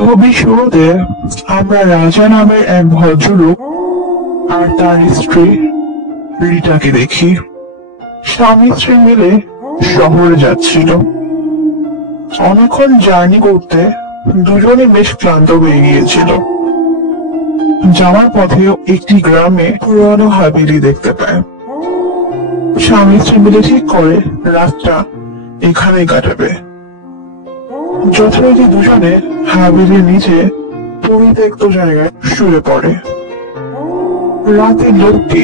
ছবি শুরুতে আমরা রাজা নামের এক ভদ্রলোক আর তার স্ত্রী রিটাকে দেখি। স্বামী স্ত্রী মিলে শহরে যাচ্ছিল। অনেকক্ষণ জার্নি করতে দুজনে বেশ ক্লান্ত হয়ে গিয়েছিল। যাওয়ার পথে একটি গ্রামে পুরনো হাভেলি দেখতে পায়। স্বামী স্ত্রী মিলে ঠিক করে রাতটা এখানেই কাটাবে। যথারীতি দুজনে হাভেলির নিচে পরিত্যক্ত জায়গায় শুয়ে পড়ে। রাতে লোকটি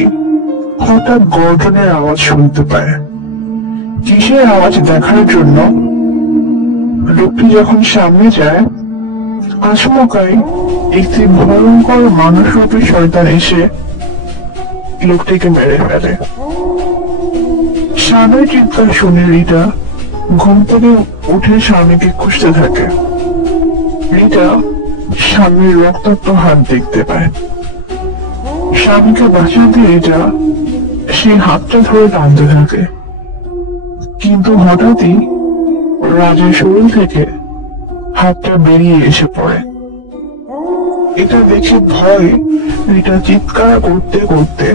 হঠাৎ গর্জনের আওয়াজ শুনতে পায়। কিসের আওয়াজ দেখার জন্য লোকটি যখন সামনে যায়, আচমকাই একটি ভয়ঙ্কর মানুষরূপী শয়তান এসে লোকটিকে মেরে ফেলে। স্বামীর চিৎকার শুনে রিটা ঘুম থেকে উঠে স্বামীকে খুঁজতে থাকে। রিটা স্বামীর রক্তাক্ত হাত দেখতে পায়। স্বামীকে বাঁচাতে রিটা সেই হাতটা ধরে টানতে থাকে, কিন্তু হঠাৎই রাজের শরীর থেকে হাতটা বেরিয়ে এসে পড়ে। এটা দেখে ভয় রিটা চিৎকার করতে করতে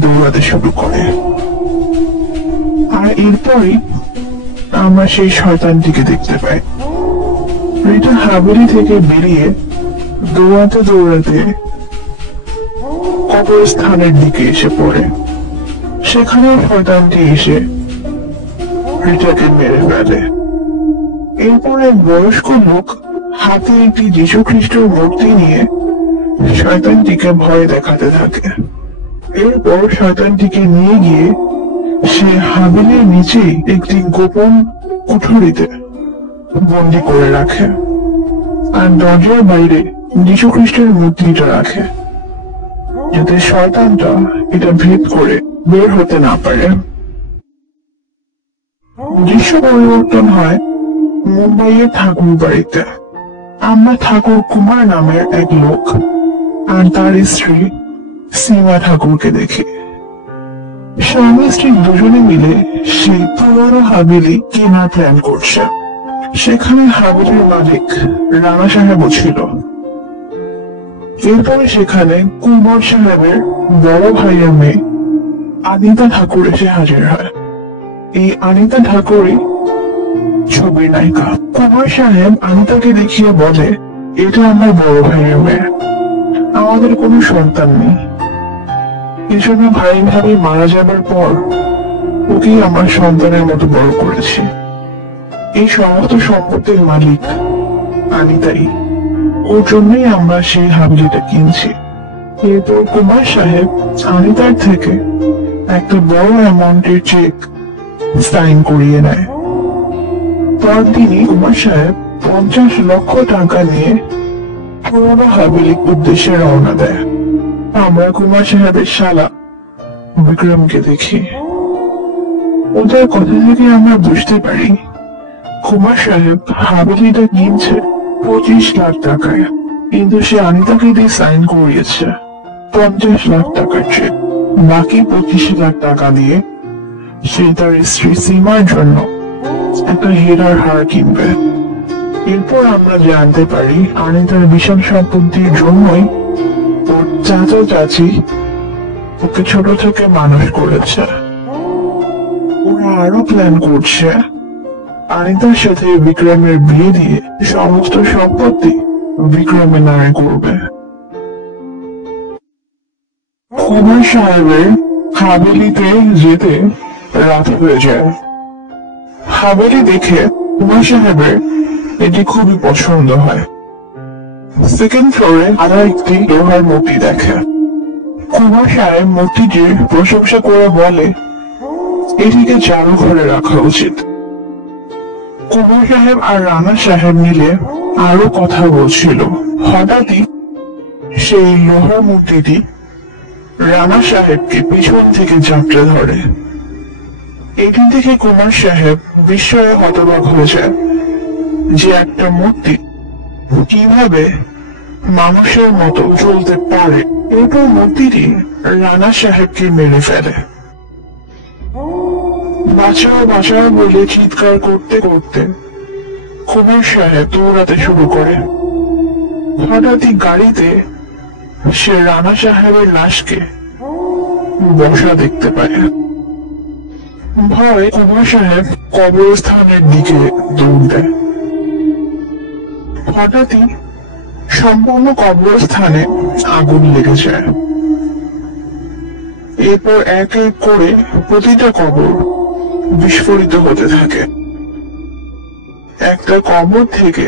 দৌড়াতে শুরু করে। আর এরপরই আমরা সেই শয়তানটিকে দেখতে পাই। রিটা হাভেলি থেকে বেরিয়ে দৌড়াতে দৌড়াতে কবরস্থানের দিকে এসে পড়ে। সেখানে শয়তানটি এসে রিটাকে মেরে ফেলে। এরপর এক বয়স্ক লোক হাতে একটি যীশু খ্রিস্টের মূর্তি নিয়ে শয়তানটিকে ভয় দেখাতে থাকে। এরপর শয়তানটিকে নিয়ে গিয়ে সে হাভেলির নিচে একটি গোপন কুঠুরিতে বন্দি করে রাখে, আর দরজার বাইরে যীশু খ্রিস্টের মূর্তিটা রাখে, যাতে শয়তানটা এটা ভেদ করে বের হতে না পারে। দৃশ্য পরিবর্তন হয় মুম্বাইয়ের ঠাকুর বাড়িতে। আমরা ঠাকুর কুমার নামের এক লোক আর তার স্ত্রী সীমা ঠাকুরকে দেখি। স্বামী স্ত্রী দুজনে মিলে সেই পুরনো হাভেলি কেনার প্ল্যান করছে। সেখানে হাভেলির মালিক রানা সাহেবও ছিল। এরপরে সেখানে কুমার সাহেবের বড় ভাইয়ের মেয়ে আনিতা ঠাকুর এসে হাজির হয়। এই আনিতা ঠাকুরই ছবির নায়িকা। কুমার সাহেব আনিতাকে দেখিয়ে বলে, এটা আমার বড় ভাইয়ের মেয়ে, আমাদের কোনো সন্তান নেই, এজন্য ভাই ভাবি মারা যাবার পর ওকেই আমার সন্তানের মতো বড় করেছি। এই সমস্ত সম্পত্তির মালিক আনিতাই, ওর জন্যই আমরা সেই হাভেলিটা কিনছি। এরপর কুমার সাহেব আনিতার থেকে একটা বড় অ্যামাউন্টের চেক সাইন করিয়ে নেয়। পরদিনই কুমার সাহেব 50 লক্ষ টাকা নিয়ে পুরোনো হাভেলির উদ্দেশ্যে রওনা দেয়। আমরা কুমার সাহেবের শালা বিক্রমকে দেখি। ওদের কথা থেকে আমরা বুঝতে পারি কুমার সাহেব হাভেলিটা কিনছে 25 লাখ টাকায়, কিন্তু সে আনিতাকে দিয়ে সাইন করিয়েছে 50 লাখ টাকার চেক। বাকি 25 লাখ টাকা দিয়ে সে তার স্ত্রী সীমার জন্য একটা হীরার হার কিনবে। এরপর আমরা জানতে পারি আনিতার বিশাল সম্পত্তির জন্যই ওর চাচা চাচি ওকে ছোট থেকে মানুষ করেছে। ওরা আরো প্ল্যান করছে আনিতার সাথে বিক্রমের বিয়ে দিয়ে সমস্ত সম্পত্তি বিক্রমের নামে করবে। কুমার সাহেবের হাভেলিতে যেতে রাত হয়ে যায়। হাভেলি দেখে কুমার সাহেবের এটি খুবই পছন্দ হয়। সেকেন্ড ফ্লোরে আরো একটি লোহার মূর্তি দেখে। কুমার সাহেব মূর্তিটির প্রশংসা করে বলে, এটিকে জাদুঘরে রাখা উচিত। কুমার সাহেব আর রানা সাহেব মিলে আরো কথা বলছিল। হঠাৎই সেই লোহার মূর্তিটি রানা সাহেবকে পিছন থেকে জাপটে ধরে। এটি দেখে কুমার সাহেব বিস্ময়ে হতবাক হয়ে যায় যে একটা মূর্তি কিভাবে মানুষের মতো চলতে পারে। এরপর মূর্তিটি রানা সাহেবকে মেরে ফেলে। বাঁচাও বাঁচাও বলে চিৎকার করতে করতে কুমার সাহেব দৌড়াতে শুরু করে। হঠাৎই গাড়িতে সে রানা সাহেবের লাশকে বসা দেখতে পায়। ভয়ে কুমার সাহেব কবরস্থানের দিকে দৌড় দেয়। হঠাৎই সম্পূর্ণ কবরস্থানে আগুন লেগে যায়। এরপর এক এক করে প্রতিটা কবর বিস্ফোরিত হতে থাকে। একটা কবর থেকে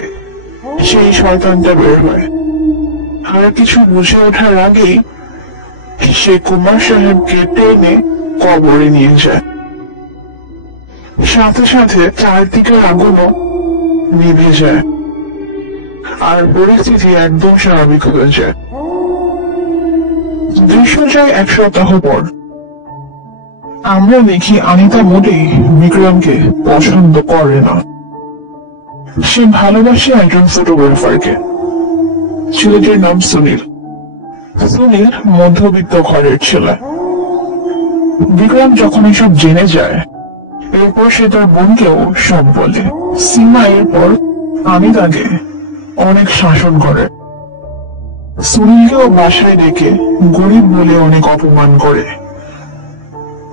সেই শয়তানটা বের হয়। আর কিছু বুঝে ওঠার আগেই সে কুমার সাহেবকে টেনে কবরে নিয়ে যায়। সাথে সাথে চারদিকের আগুনও নিভে যায় আর পরিস্থিতি একদম স্বাভাবিক হয়ে যায়। দৃশ্য যায় 1 সপ্তাহ পর। আমরা দেখি অনিতা মোটেই বিক্রমকে পছন্দ করে না। সে ভালোবাসে একজন ফটোগ্রাফারকে। ছেলেটির নাম সুনীল। সুনীল মধ্যবিত্ত ঘরের ছেলে। বিক্রম যখন এসব জেনে যায়, এরপর সে তার বোনকেও সব বলে। সীমা এরপর অনিতাকে অনেক শাসন করে। সুনীলকেও বাসায় ডেকে গরিব বলে অনেক অপমান করে।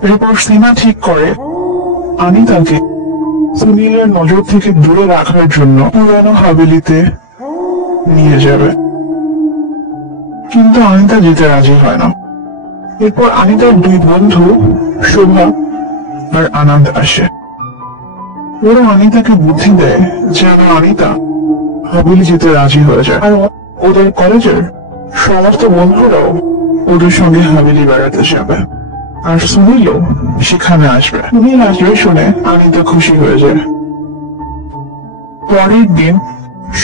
এরপর সীমা ঠিক করে অনিতাকে সুনীলের নজর থেকে দূরে রাখার জন্য পুরানো হাভেলিতে নিয়ে যাবে, কিন্তু অনিতা যেতে রাজি হয় না। এরপর অনিতার 2 বন্ধু শোভা আর আনন্দ আসে। ওরা অনিতাকে বুদ্ধি দেয় যেন অনিতা হাভেলি যেতে রাজি হয়ে যায়। আর ওদের কলেজের সমস্ত বন্ধুরাও ওদের সঙ্গে হাভেলি বেড়াতে যাবে। আর সুনীলও সেখানে আসবে। সুনীল আসবে শুনে অনিতা খুশি হয়ে যায়। পরের দিন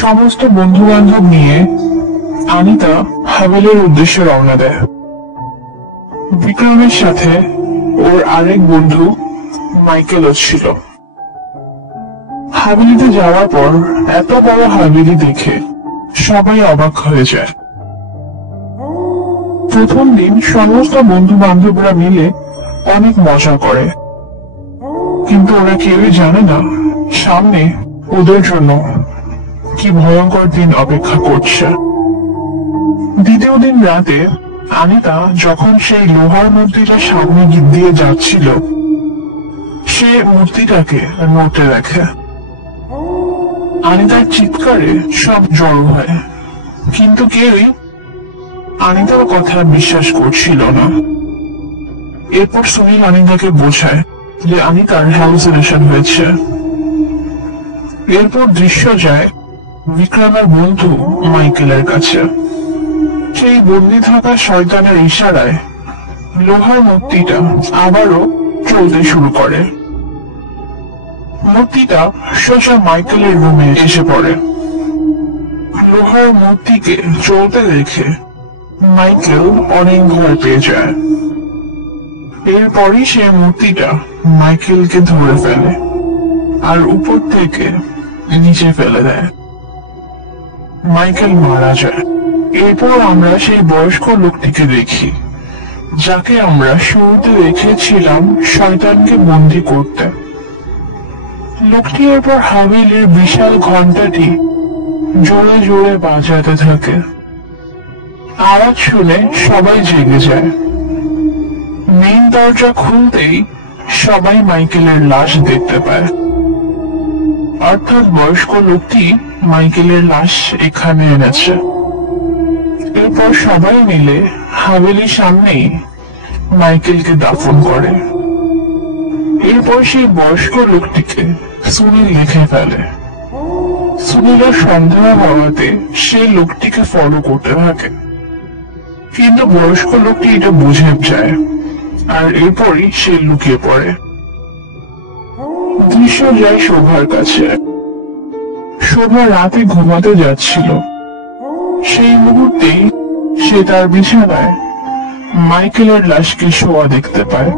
সমস্ত বন্ধু বান্ধব নিয়ে অনিতা হাভেলির উদ্দেশ্যে রওনা দেয়। বিক্রমের সাথে ওর আরেক বন্ধু মাইকেলও ছিল। হাভেলিতে যাওয়ার পর এত বড় হাভেলি দেখে সবাই অবাক হয়ে যায়। প্রথম দিন সমস্ত বন্ধু বান্ধবরা মিলে অনেক মজা করে, কিন্তু ওরা কেউই জানে না সামনে ওদের জন্য কি ভয়ঙ্কর দিন অপেক্ষা করছে। দ্বিতীয় দিন রাতে অনিতা যখন সেই লোহার মূর্তিটার সামনে দিয়ে যাচ্ছিল, সে মূর্তিটাকে নড়তে দেখে। অনিতার চিৎকারে সব জড়ো হয়, কিন্তু কেউই অনিতার কথা বিশ্বাস করছিল না। এরপর সুনীল অনিতাকে বোঝায় যে অনিতার হ্যালুসিনেশন হয়েছে। এরপর দৃশ্য যায় বিক্রমের বন্ধু মাইকেলের কাছে। সেই বন্দি থাকা শয়তানের ইশারায় লোহার মূর্তিটা আবারও চলতে শুরু করে। মূর্তিটা সোজা মাইকেলের রুমে এসে পড়ে। লোহার মূর্তিকে চলতে দেখে মাইকেল অনেক ভয় পেয়ে যায়। এরপরই সে মূর্তিটা মাইকেলকে ধরে ফেলে আর উপর থেকে নিচে ফেলে দেয়। মাইকেল মারা যায়। এরপর আমরা সেই বয়স্ক লোকটিকে দেখি, যাকে আমরা শুরুতে দেখেছিলাম শয়তানকে বন্দি করতে। লোকটি এরপর হাভেলির বিশাল ঘন্টাটি জোরে জোরে বাজাতে থাকে। আওয়াজ শুনে সবাই জেগে যায়। মেইন দরজা খুলতেই সবাই মাইকেলের লাশ দেখতে পায়। অর্থাৎ বয়স্ক লোকটি মাইকেলের লাশ এখানে এনেছে। এরপর সবাই মিলে হাভেলির সামনেই মাইকেলকে দাফন করে। এরপর সেই বয়স্ক লোকটিকে সুনীল লিখে ফেলে। সুনীলের সন্দেহ হওয়াতে সেই লোকটিকে ফলো করতে থাকে, কিন্তু বয়স্ক লোকটি এটা বুঝে যায় আর এরপরই সে লুকিয়ে পড়ে। দৃশ্য যায় শোভার কাছে। শোভা রাতে ঘুমাতে যাচ্ছিল। সেই মুহূর্তেই সে তার বিছানায় মাইকেলের লাশকে শোয়া দেখতে পায়।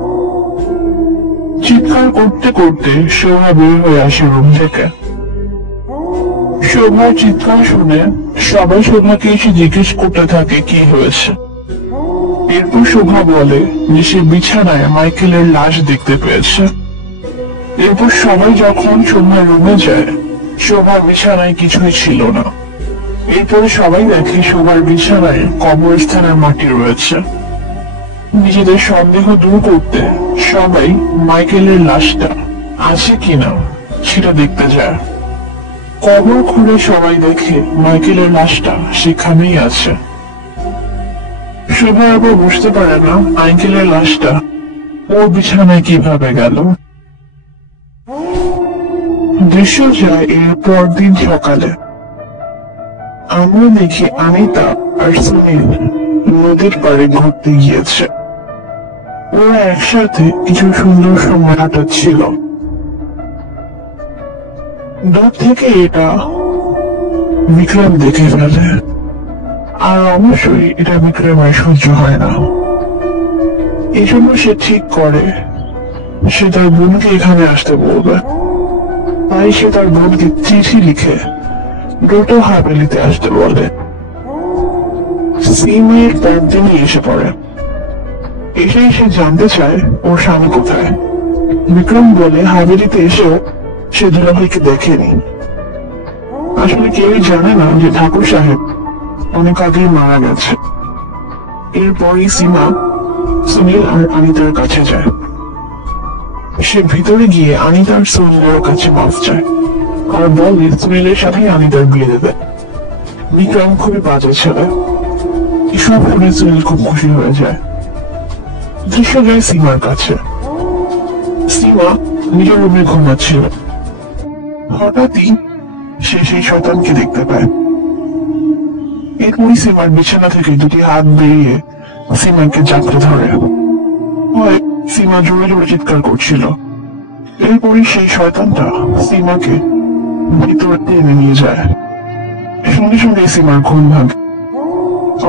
চিৎকার করতে করতে শোভা বের হয়ে আসে রুম থেকে। শোভার চিৎকার শুনে সবাই শোভাকে এসে জিজ্ঞেস করতে থাকে কি হয়েছে। এরপর শোভা বলে যে সে বিছানায় মাইকেলের লাশ দেখতে পেয়েছে। এরপর সবাই যখন শোভার রুমে যায়, শোভার বিছানায় কিছুই ছিল না। এরপরে সবাই দেখে শোবার বিছানায় কবরস্থানের মাটি রয়েছে। নিজেদের সন্দেহ দূর করতে সবাই মাইকেলের লাশটা আছে কিনা সেটা দেখতে যায়। কবর খুলে সবাই দেখে মাইকেলের লাশটা সেখানেই আছে। শুভ আবার বুঝতে পারে না মাইকেলের লাশটা ওর বিছানায় কিভাবে গেল। দৃশ্য যায় এর পরদিন সকালে। আমরা দেখি আনিতা আর সুনীল নদীর পাড়ে ঘুরতে গিয়েছে। ওরা একসাথে কিছু সুন্দর সময় কাটাচ্ছিল। দূর থেকে এটা বিক্রম দেখে ফেলে, আর অবশ্যই এটা বিক্রমের সহ্য হয় না। এই জন্য সে ঠিক করে সে তার বোনকে এখানে আসতে বলবে। তাই সে তার বোনকে চিঠি লিখে দ্রুত হাভেলিতে আসতে বলে। সিমের পরদিনই এসে পড়ে। এসেই সে জানতে চায় ওর স্বামী কোথায়। বিক্রম বলে হাভেলিতে এসেও সে দুলাভাইকে দেখেনি। আসলে কেউই জানে না যে ঠাকুর সাহেব অনেক আগেই মারা গেছে। এরপরই সীমা সুনীল আর আনিতার কাছে যায়। সে ভিতরে গিয়ে আনিতা আর সুনীলের কাছে মাফ চায় আর বলে সুনীলের সাথে আনিতার বিয়ে দেবে। বিক্রম খুবই বাজে ছেলে। এসব শুনে সুনীল খুব খুশি হয়ে যায়। দৃশ্য যায় সীমার কাছে। সীমা নিজের রুমে ঘুমাচ্ছিল। হঠাৎই সে সেই শয়তানকে দেখতে পায়। এরপরই সীমার বিছানা থেকে দুটি হাত বেরিয়ে সীমাকে জাপটে ধরে। সীমা জোরে জোরে চিৎকার করছিল। এরপরই সেই শয়তানটা সীমাকে ভিতরে টেনে নিয়ে যায়। সঙ্গে সঙ্গে সীমার ঘুম ভাঙে,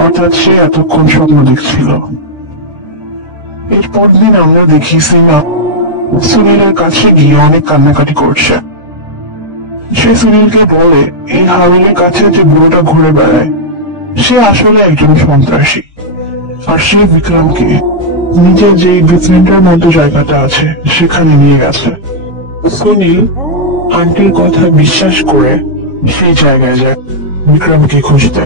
অর্থাৎ সে এতক্ষণ স্বপ্ন দেখছিল। এরপর দিন আমরা দেখি সীমা সুনীলের কাছে গিয়ে অনেক কান্নাকাটি করছে। সে সুনীলকে বলে এই হাভেলির কাছে যে বুড়োটা ঘুরে বেড়ায় সে আসলে একজন সন্ত্রাসী, আর সে বিক্রমকে নিজের যে বেসমেন্টের মতো জায়গাটা আছে সেখানে নিয়ে গেছে। সুনীল আন্টির কথা বিশ্বাস করে সেই জায়গায় যায় বিক্রমকে খুঁজতে।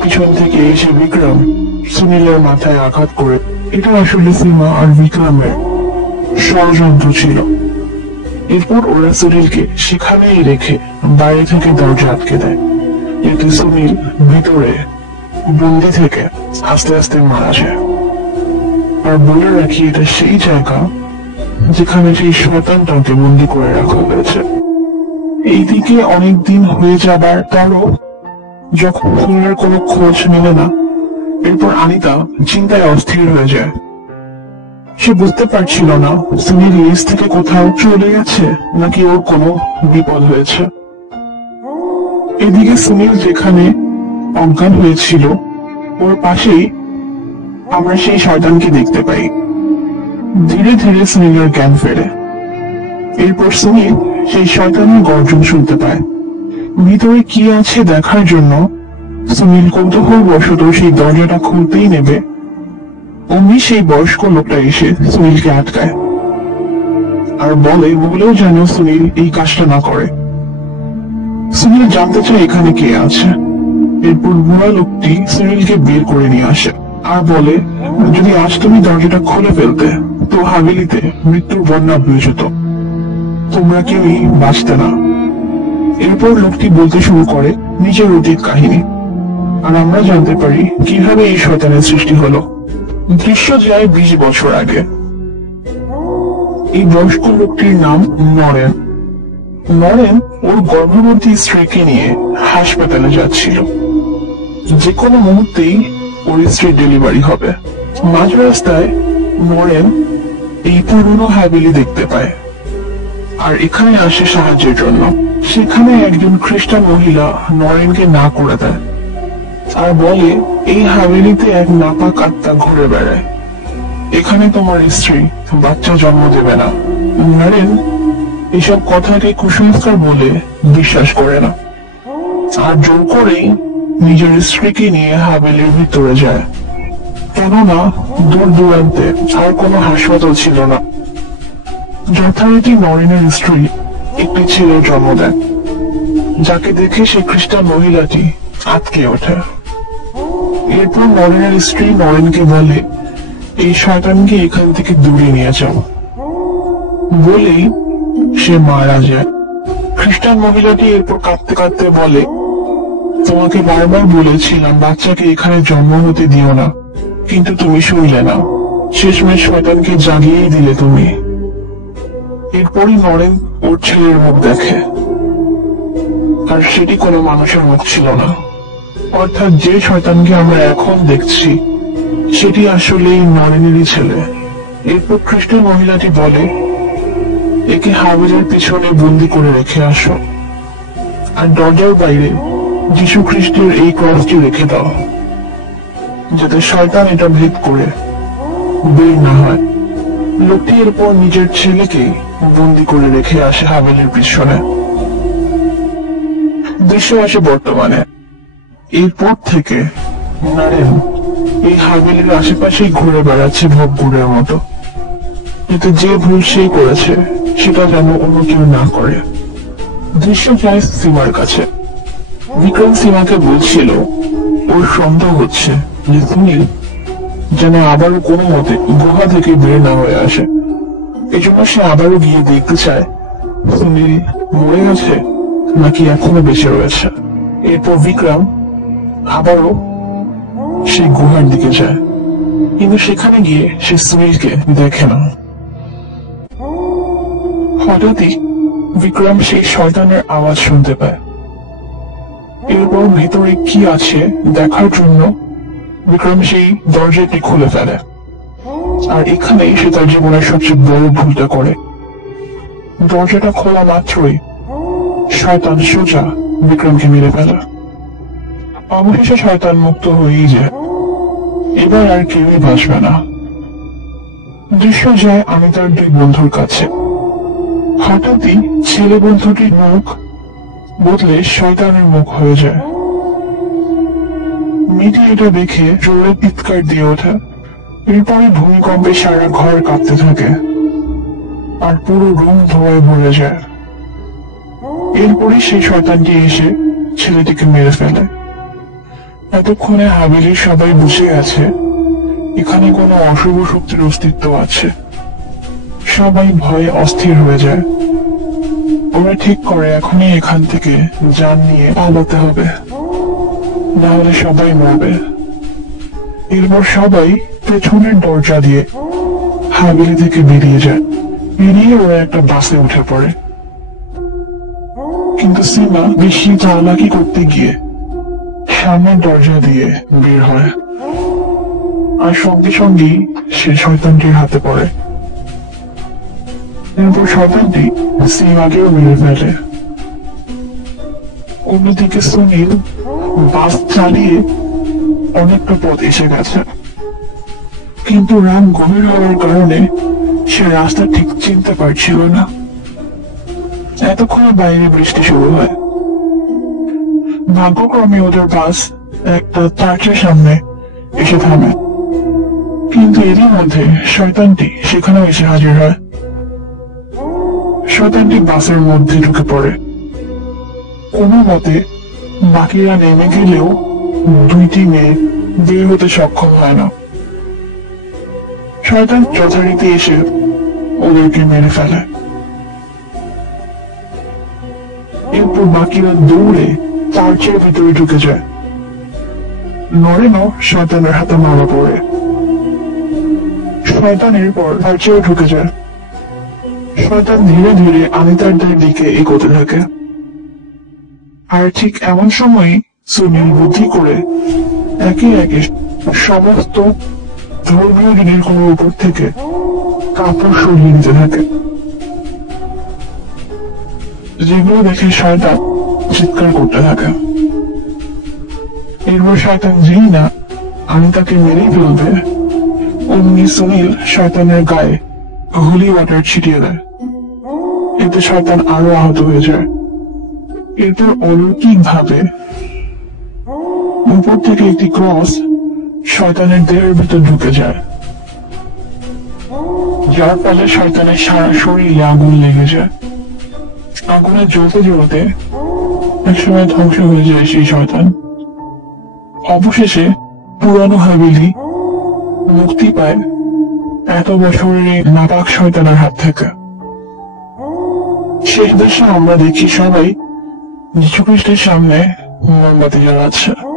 পিছন থেকে এসে বিক্রম সুনীলের মাথায় আঘাত করে। এটা আসলে সীমা আর বিক্রমের ষড়যন্ত্র ছিল। এরপর ওরা সুনীলকে সেখানেই রেখে বাইরে থেকে দরজা আটকে দেয়, এতে সুনীল ভিতরে বন্দি থেকে আস্তে আস্তে মারা যায়। আর বলে রাখি এটা সেই জায়গা যেখানে সেই শয়তানটাকে বন্দি করে রাখা হয়েছে। এইদিকে অনেক দিন হয়ে যাবার পরও যখন সুনীলের কোনো খোঁজ মেলে না, এরপর আনিতা চিন্তায় অস্থির হয়ে যায়। সে বুঝতে পারছিল না সুনীল নিজ থেকে কোথাও চলে গেছে নাকি ওর কোনো বিপদ হয়েছে। এদিকে সুনীল যেখানে অজ্ঞান হয়েছিল ওর পাশেই আমরা সেই শয়তানকে দেখতে পাই। ধীরে ধীরে সুনীলের জ্ঞান ফেরে। এরপর সুনীল সেই শয়তানের গর্জন শুনতে পায়। ভিতরে কি আছে দেখার জন্য সুনীল কৌতূহলবশত সেই দরজাটা খুলতেই নেবে, অমনি সেই বয়স্ক লোকটা এসে সুনীলকে আটকায় আর বলেও যেন সুনীল এই কাজটা না করে। সুনীল জানতে চায় এখানে কে আছে। এরপর বুড়া লোকটি সুনীলকে বের করে নিয়ে আসে আর বলে যদি আজ তুমি দরজাটা খুলে ফেলতে তো হাভেলিতে মৃত্যুর বন্যা বয়ে যেত, তোমরা কেউই বাঁচতে না। এরপর লোকটি বলতে শুরু করে নিজের অতীত কাহিনী, আর আমরা জানতে পারি কিভাবে এই শয়তানের সৃষ্টি হলো। দৃশ্য যায় 20 বছর আগে। এই বয়স্ক লোকটির নাম নরেন। নরেন ওর গর্ভবতী স্ত্রীকে নিয়ে হাসপাতালে যাচ্ছিল। যে কোনো মুহূর্তেই ওর স্ত্রীর ডেলিভারি হবে। মাঝ রাস্তায় নরেন এই পুরনো হাভেলি দেখতে পায় আর এখানে আসে সাহায্যের জন্য। সেখানে একজন খ্রিস্টান মহিলা নরেনকে না করে দেয় আর বলে এই হাভেলিতে এক নাপাক আত্মা ঘুরে বেড়ায়, এখানে তোমার স্ত্রী বাচ্চা জন্ম দেবে না। নরেন এসব কথাকে কুসংস্কার বলে বিশ্বাস করে না আর জোর করেই নিজের স্ত্রীকে নিয়ে হাভেলির ভিতরে যায়, কেননা দূর দূরান্তে আর কোনো হাসপাতাল ছিল না। যথারীতি নরেনের স্ত্রী একটি ছেলের জন্ম দেয়। যাকে দেখে সেই খ্রিস্টান মহিলাটি আটকে ওঠে। এরপর নরেনের স্ত্রী নরেনকে বলে, এই শয়তানকে এখান থেকে দূরে নিয়ে যাও, বলেই সে মারা যায়। খ্রিস্টান মহিলাটি এরপর কাঁদতে কাঁদতে বলে, তোমাকে বারবার বলেছিলাম বাচ্চাকে এখানে জন্ম হতে দিও না, কিন্তু তুমি শুনলে না, শেষমেশ শয়তানকে জাগিয়েই দিলে তুমি। এরপরই নরেন ওর ছেলের মুখ দেখে, আর সেটি কোনো মানুষের মুখ ছিল না। অর্থাৎ যে শয়তানকে আমরা এখন দেখছি সেটি আসলে এই নরেনেরই ছেলে। এরপর খ্রিস্টান মহিলাটি বলে, একে হাবিলের পিছনে বন্দি করে রেখে আসো, আর দরজার বাইরে যীশু খ্রিস্টের এই ক্রসটি রেখে দাও, যাতে শয়তান এটা ভেদ করে বের না হয়। লোকটি এরপর নিজের ছেলেকে বন্দি করে রেখে আসে হাবিলের পিছনে। দৃশ্য আসে বর্তমানে। এরপর থেকে নরেন এই হাবিলের আশেপাশেই ঘুরে বেড়াচ্ছে ভবঘুরের মতো, এতে যে ভুল সেই করেছে সেটা যেন অন্য কেউ না করে। দৃশ্য যায় সীমার কাছে। বিক্রম সীমাকে বলছিল ওর সন্দেহ হচ্ছে যে সুনীল যেন আবারও কোনো মতে গুহা থেকে বের না হয়ে আসে। এজন্য সে আবারও গিয়ে দেখতে চায় সুনীল মরে গেছে নাকি এখনো বেঁচে রয়েছে। এরপর বিক্রম আবারও সেই গুহার দিকে যায়, কিন্তু সেখানে গিয়ে সে সুনীলকে দেখে না। হঠাৎই বিক্রম সেই শয়তানের আওয়াজ শুনতে পায়। এরপর ভেতরে কি আছে দেখার জন্য বিক্রম সেই দরজাটি খুলে ফেলে, আর এখানেই সে তার জীবনের সবচেয়ে বড় ভুলটা করে। দরজাটা খোলা মাত্রই শয়তান সোজা বিক্রমকে মেরে ফেলে। অবশেষে শয়তান মুক্ত হয়েই যায়। এবার আর কেউই বাঁচবে না। দৃশ্য যায় আমি তার দুই বন্ধুর কাছে। হঠাৎই ছেলে বন্ধুটির মুখ বদলে শয়তানের মুখ হয়ে যায়। মেয়েটি এটা দেখে জোরে চিৎকার দিয়ে ওঠে। এরপরে ভূমিকম্পে সারা ঘর কাঁপতে থাকে, আর পুরো রুম ধোঁয়ায় ভরে যায়। এরপরে সেই শয়তানটি এসে ছেলেটিকে মেরে ফেলে। এতক্ষণে হাবিলের সবাই বুঝে গেছে এখানে কোনো অশুভ শক্তির অস্তিত্ব আছে। সবাই ভয়ে অস্থির হয়ে যায়। ওরা ঠিক করে এখনই এখান থেকে জান নিয়ে পালাতে হবে, না হলে সবাই মরবে। এরপর সবাই পেছনের দরজা দিয়ে হাবিলি থেকে বেরিয়ে যায়। বেরিয়ে ওরা একটা বাসে উঠে পড়ে, কিন্তু সীমা বেশি চালাকি করতে গিয়ে সামনের দরজা দিয়ে বের হয়, আর সঙ্গে সঙ্গেই সে শয়তানটির হাতে পড়ে। এরপর শয়তানটি সীমাকেও মেরে ফেলে। অন্যদিকে সুনীল বাস চালিয়ে অনেকটা পথ এসে গেছে, কিন্তু রাত গভীর হওয়ার কারণে সে রাস্তা ঠিক চিনতে পারছিল না। এতক্ষণে বাইরে বৃষ্টি শুরু হয়। ভাগ্যক্রমে ওদের বাস একটা চার্চের সামনে এসে থামে, কিন্তু এরই মধ্যে শয়তানটি সেখানেও এসে হাজির হয়। শয়তানটি বাসের মধ্যে ঢুকে পড়ে। কোনো মতে বাকিরা নেমে গেলেও দুইটি মেয়ে বের হতে সক্ষম হয় না। শয়তান যথারীতি এসে ওদেরকে মেরে ফেলে। এরপর বাকিরা দৌড়ে চার্চের ভিতরে ঢুকে যায়। নরেনও শয়তানের হাতে মারা পড়ে। শয়তান এরপর চার্চেও ঢুকে যায়। শয়তান ধীরে ধীরে আনিতারদের দিকে এগোতে থাকে। আর ঠিক এমন সময় সুনীল বুদ্ধি করে একে একে সমস্ত ধর্মীয় জিনিসগুলোর উপর থেকে কাপড় সরিয়ে নিতে থাকে, যেগুলো দেখে শয়তান চিৎকার করতে থাকে। এরপর শয়তান যেই না আনিতাকে মেরেই ফেলবে, অমনি সুনীল শয়তানের গায়ে হোলি ওয়াটার ছিটিয়ে দেয়। এতে শয়তান আরো আহত হয়ে যায়। এরপর অলৌকিক ভাবে উপর থেকে একটি ক্রস শয়তানের দেহের ভিতর ঢুকে যায়, যার ফলে শয়তানের সারা শরীরে আগুন লেগে যায়। আগুনে জ্বলতে জ্বলতে একসময় ধ্বংস হয়ে যায় সেই শয়তান। অবশেষে পুরানো হাভেলি মুক্তি পায় এত বছরের এই নাপাক শয়তানের হাত থেকে। শেষ দৃশ্যে আমরা দেখি সবাই যীশু খ্রিস্টের সামনে মোমবাতি জ্বালাচ্ছে।